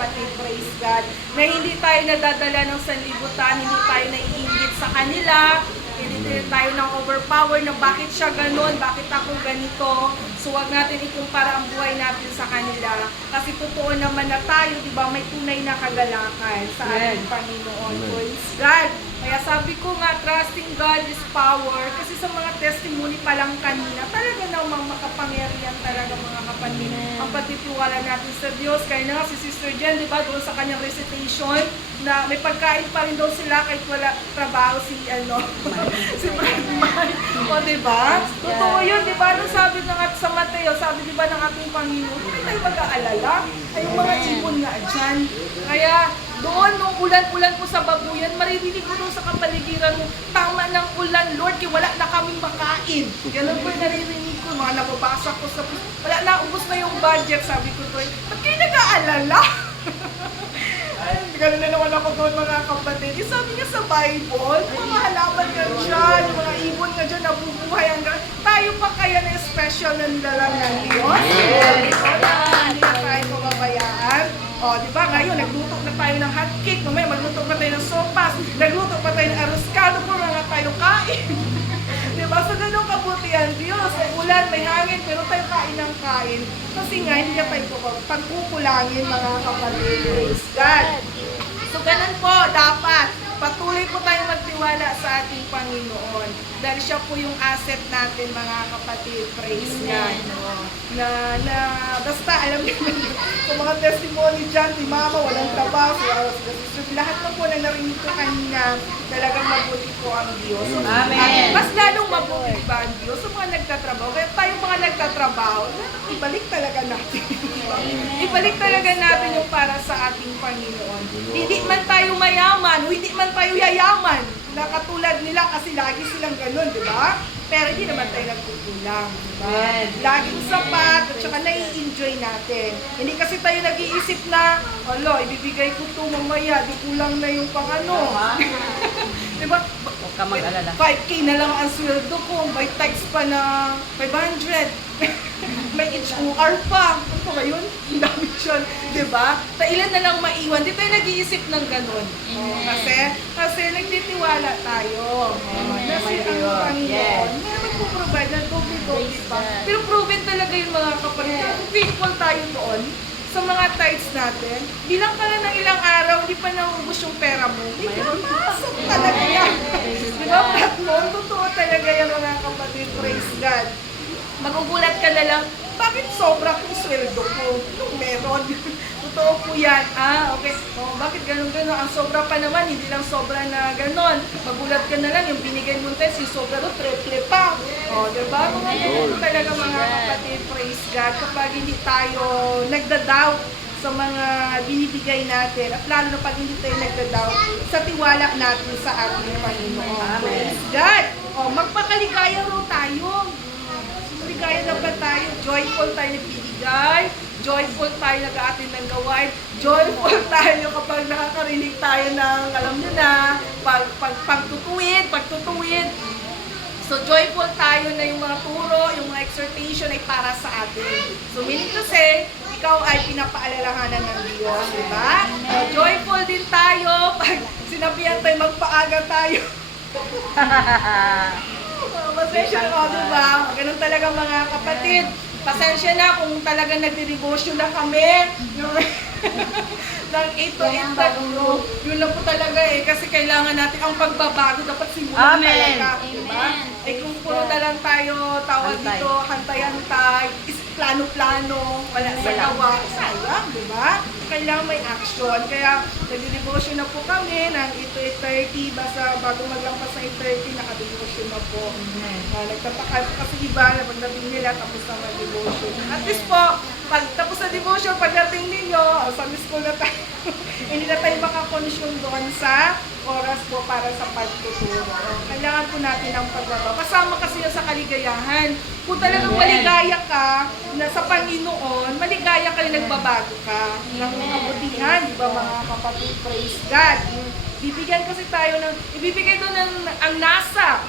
kapatid, praise God, na hindi tayo nadadala ng sanlibutan, hindi tayo naiingit sa kanila, hindi tayo ng overpower na bakit siya ganun, bakit ako ganito. So wag natin ikumpara ang buhay natin sa kanila. Kasi totoo naman na tayo, di ba, may tunay na kagalakan sa ating Panginoon. Praise God. Kaya sabi ko nga, trusting God is power. Kasi sa mga testimony pa lang kanina, talaga namang makapangyarihan talaga mga kapatid. Ang pagtitiwala natin sa Diyos. Kaya na nga si Sister Jen, di ba, doon sa kanyang recitation, na may pagkain pa rin daw sila kahit wala trabaho si si Brandman. O di ba? Totoo yun, di ba? Nung sabi ng at sa Mateo, sabi di ba ng ating Panginoon, hindi tayo mag-aalala. Ay yung mga ibon nga dyan. Kaya doon, nung ulan-ulan po sa babuyan, maririnig ko doon sa kapaligiran mo, tama ng ulan, Lord, kaya wala na kaming makain. Ganun po yung naririnig ko, mga nababasa ko sa wala na, ubos na yung budget, sabi ko doon. Ba't kayo nag-aalala? Ay, ganun na naman ako doon mga kapatid. Yung sabi nga sa Bible, mga halaman nga dyan, yung mga ibon nga dyan, nabubuhay hanggang tayo pa kaya na special na nilalang ng Diyos. Hindi na tayo mababayaan. O, di ba? Ngayon, nagluto na tayo ng hotcake. Mamaya, magluto pa tayo ng sopas. Nagluto pa tayo ng arroz-caldo. Puro nga tayo kain. Di ba? So, ganun kabutihan Diyos. May ulan, may hangin, pero tayo kain ng kain. Kasi nga, hindi na tayo pagkukulangin, mga kapatid. Praise God. So, ganun po, dapat. Patuloy po tayong magtiwala sa ating Panginoon. Dahil siya po yung asset natin, mga kapatid. Praise God. Basta, alam niyo, sa mga testimony dyan, si Mama, walang trabaho, lahat na po na narinig ko kanina, talagang mabuti po ang Diyos. So, Amen. mas lalong mabuti ba ang Diyos sa mga nagtatrabaho? Kaya tayong mga nagtatrabaho, ibalik talaga natin. Ibalik talaga natin yung para sa ating Panginoon. Hindi man tayo mayaman, o hindi man tayo yayaman, na katulad nila kasi lagi silang ganun, di ba? Pero hindi naman tayo nagkukulang, di ba? Laging sapat, at saka nai-enjoy natin. Hindi kasi tayo nag-iisip na, alo, ibibigay ko ito mamaya, di kulang na yung pang-ano. Di ba? Huwag ka mag-alala. 5K na lang ang sweldo ko, may tax pa na 500. May HOR pa. Ano ba yun? Ang dami yun. Diba? Ilan na lang maiwan. Di tayo nag-iisip ng ganun. Kasi nagtitiwala tayo. Kasi ang Panginoon, may magpuprovide ng doble-doble pa. Pero proven talaga yung mga kapatid. Kung faithful tayo doon, sa mga tithes natin, bilang ka lang ng ilang araw, hindi pa naubos yung pera mo. Hindi ka masok talaga yan. Diba? Platform, totoo talaga yan mga kapatid. Praise God. Magugulat ka na lang, bakit sobra kong sweldo ko? Yung meron. Totoo po yan. Okay. Bakit ganun-ganun? Ang sobra pa naman, hindi lang sobra na ganun. Magulat ka na lang, yung binigay mong test, yung sobra doon, triple pa. Diba? Mga ganun talaga mga kapatid, praise God. Kapag hindi tayo nagda-doubt sa mga binibigay natin, at lalo na pag hindi tayo nagda-doubt sa tiwala natin sa ating Panginoon. Praise God. Magpakaligaya raw tayo. Kaya dapat tayo, joyful tayo nagbibigay, joyful tayo nag-aatin ng gawain, joyful tayo kapag nakakarinig tayo ng, alam nyo na, pagtutuwid. So, joyful tayo na yung mga turo, yung mga exhortation ay para sa atin. So, meaning to say, ikaw ay pinapaalalahanan ng Diyos, di ba? Joyful din tayo pag sinabihan tayo, magpaaga tayo. Pasensya na, diba? Ganun talaga mga kapatid. Pasensya na kung talaga nagdi-devotion na kami. Ng 8 to 8 yun lang po talaga kasi kailangan natin ang pagbabago dapat simulan talaga. Diba? Kung puro na lang tayo, tawag dito, hantay-hantay, plano-plano, wala sa gawa, sayang, diba? Kailangan may action. Kaya nag-devotion na po kami ng 8 to 8:30. Basta bago maglampas sa 8:30, naka-devotion na po. Nagtataka kasi iba na pagdating nila tapos na mag-devotion. At least po, pag tapos na devotion, pagdating ninyo, sa school na tayo, hindi na tayo makakonsume doon sa oras po para sa pagtuturo. Kailangan po natin ang pagbabago. Kasama kasi yun sa kaligayahan. Kung talagang maligaya ka na sa Panginoon, maligaya ka na nagbabago ka ng kabutihan, di ba mga kapatid? Praise God. Bibigyan kasi tayo ng, ibibigay doon ang NASA.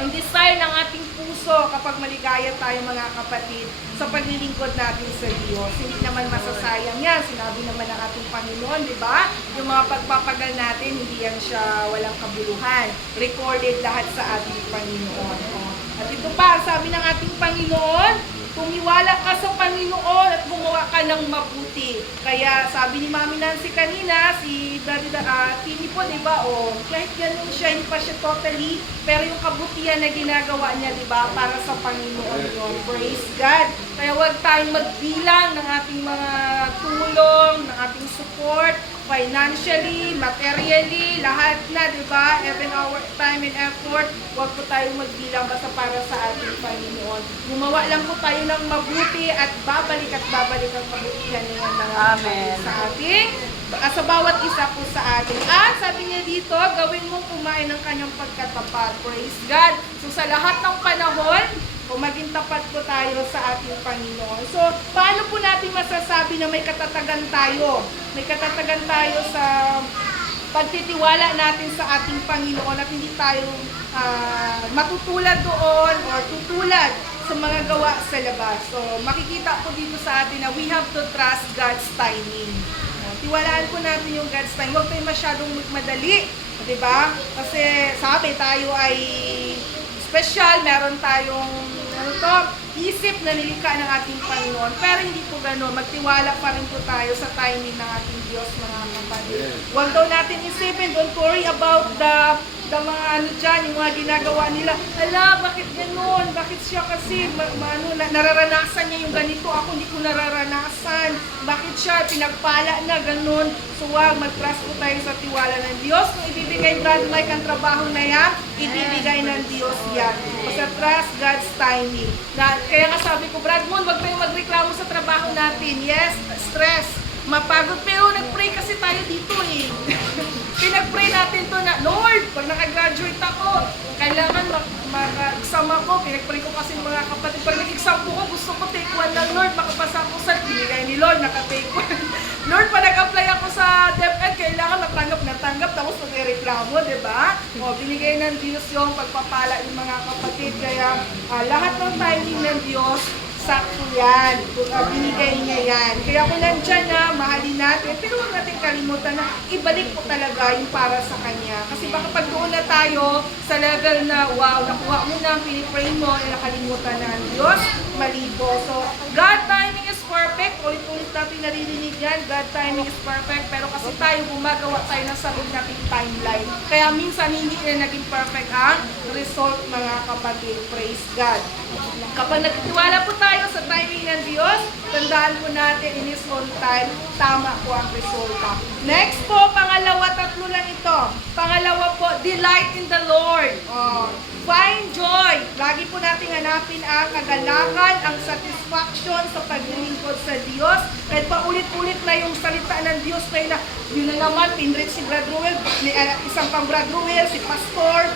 ang desire ng ating puso kapag maligaya tayo mga kapatid sa paglilingkod natin sa Diyos. Hindi naman masasayang yan. Sinabi naman ng ating Panginoon, di ba? Yung mga pagpapagal natin, hindi yan siya walang kabuluhan. Recorded lahat sa ating Panginoon. At ito pa, sabi ng ating Panginoon, tumiwala ka sa Panginoon at gumawa ka ng mabuti. Kaya sabi ni Mami Nancy kanina, si Tini po, di ba? Kahit ganun siya, hindi pa siya totally, pero yung kabutihan na ginagawa niya, di ba? Para sa Panginoon yun. Praise God. Kaya huwag tayong magbilang ng ating mga tulong, ng ating support, financially, materially, lahat na, di ba? Even our time and effort, huwag po tayong magbilang basta para sa ating Panginoon. Gumawa lang po tayo ng mabuti at babalik ang kabutihan niya ng Amen. sa ating, sa bawat isa po sa atin. At sabi niya dito, gawin mong kumain ng kanyang pagkatapat. Praise God. So sa lahat ng panahon, kung maging tapat po tayo sa ating Panginoon. So, paano po natin masasabi na may katatagan tayo? May katatagan tayo sa pagtitiwala natin sa ating Panginoon at hindi tayo matutulad doon or tutulad sa mga gawa sa labas. So, makikita po dito sa atin na we have to trust God's timing. Tiwalaan po natin yung God's timing. Huwag tayo masyadong magmadali. Diba? Kasi sabi tayo ay special, meron tayong isip na nilikha ng ating Panginoon. Pero hindi po gano'n. Magtiwala pa rin po tayo sa timing ng ating Diyos, mga kapatid. Huwag daw natin isipin, don't worry about the mga yung mga ginagawa nila. Ala, bakit gano'n? Bakit siya kasi, nararanasan niya yung ganito, ako hindi ko nararanasan. Bakit siya, pinagpala na, gano'n. So, mag-trust po tayo sa tiwala ng Diyos. Kung ibibigay Brad Mike ang trabaho na yan, ibibigay ng Diyos yan. Basta trust God's timing. Kaya nga sabi ko, Brad Moon, wag tayong magreklamo sa trabaho natin. Yes, stress, mapagod. Pero nag-pray kasi tayo dito eh. Pinag-pray natin to na, Lord, pag nakagraduate ako, kailangan mag-exam ako. Pinag-pray ko kasi mga kapatid. Pag nag-exam ko, gusto ko take 1 lang, Lord. Makapasa ako sa binigay ni Lord, naka-take 1. Lord, pag nag-apply ako sa DepEd, kailangan matanggap, tapos mag-reklamo, di ba? Binigay ng Diyos yung pagpapala ng mga kapatid. Kaya lahat ng timing ng Diyos, sakto yan. Binigay niya yan. Kaya kung nandyan na, mahalin natin. Pero huwag natin kalimutan na ibalik po talaga yung para sa Kanya. Kasi baka pag doon na tayo sa level na, wow, nakuha mo na, pinipray mo, nakalimutan na ang Diyos, mali po. So, God timing is perfect. Ulit-ulit natin naririnig yan. God timing is perfect. Pero kasi tayo, gumagawa tayo ng sarili nating timeline. Kaya minsan hindi na naging perfect ang result, mga kapatid. Praise God. Kapag nagtitiwala po tayo sa timing ng Diyos, tandaan po natin in His own time, tama po ang resulta. Next po, pangalawa, tatlo lang ito. Pangalawa po, delight in the Lord. Find joy. Lagi po natin hanapin ang kagalakan, ang satisfaction sa paglilingkod sa Diyos. Kahit pa ulit-ulit na yung salita ng Diyos na yun na naman, pinreach si Brad Ruel, isang pang Brad Ruel, si Pastor,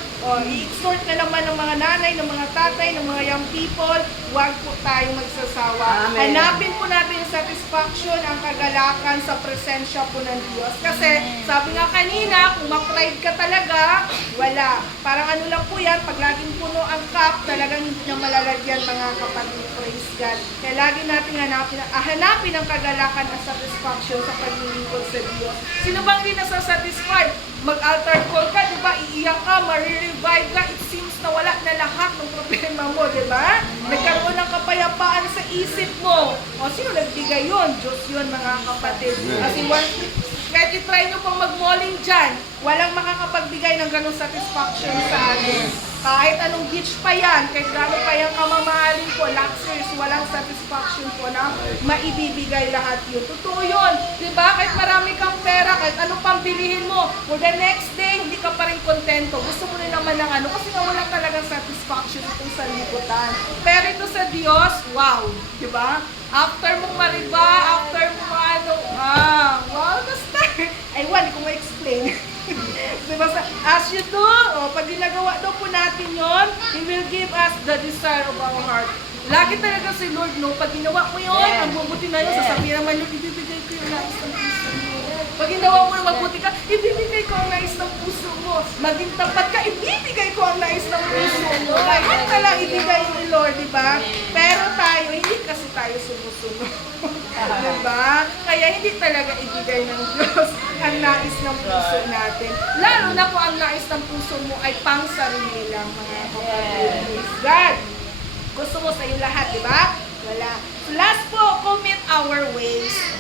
i-exhort na naman ng mga nanay, ng mga tatay, ng mga young people, huwag po tayo magsasawa. Amen. Hanapin po natin yung satisfaction, ang kagalakan sa presensya po ng Diyos. Kasi sabi nga kanina, kung ma-pride ka talaga, wala. Parang ano lang po yan, pag laging puno ang cup, talagang hindi na malalagyan, mga kapatid. Praise God. Kaya lagi natin hanapin ang kagalakan at satisfaction sa paglilingkod sa Diyos. Sino bang hindi nasasatisfied? Mag-altar call ka, di ba? Iiyak ka, marirevive ka. It seems na wala na lahat ng problema mo, di ba? Nagkaroon ng kapayapaan sa isip mo. O, sino nagbigay yun? Diyos yun, mga kapatid. Kasi kahit itry nyo pang mag-malling dyan, walang makakapagbigay ng ganong satisfaction sa atin. Kahit anong beach pa yan, kahit gano'n pa yung kamamahalin ko, luxuries, walang satisfaction po na maibibigay lahat yun. Totoo yun, di ba? Kahit marami kang pera, kahit anong pang bilihin mo, for the next day, hindi ka pa rin kontento. Gusto mo rin naman ng ano, kasi nga walang talagang satisfaction itong sanlibutan. Pero ito sa Diyos, wow, di ba? After mong mariba, after mong wow, basta. Aywan, hindi ko ma-explain. Diba, as you do, pag ginagawa daw po natin yon, He will give us the desire of our heart. Lagi talaga si Lord, no? Pag ginawa mo yun, ang bubuti na yun, sasabihin naman yun, ibibigay ko yung nais ng puso mo. Pag ginawa mo na mabuti ka, ibibigay ko ang nais ng puso mo. Maging tapat ka, ibibigay ko ang nais ng puso mo. Lahat na lang ibigay ni Lord, di ba? Pero tayo, hindi kasi tayo sumusunod. Diba? Kaya hindi talaga ibigay ng Diyos ang nais ng puso natin. Lalo na kung ang nais ng puso mo ay pang sarili lang, mga kapatid. Praise God! Gusto mo sa iyo lahat, di ba? Wala. So last po, commit our ways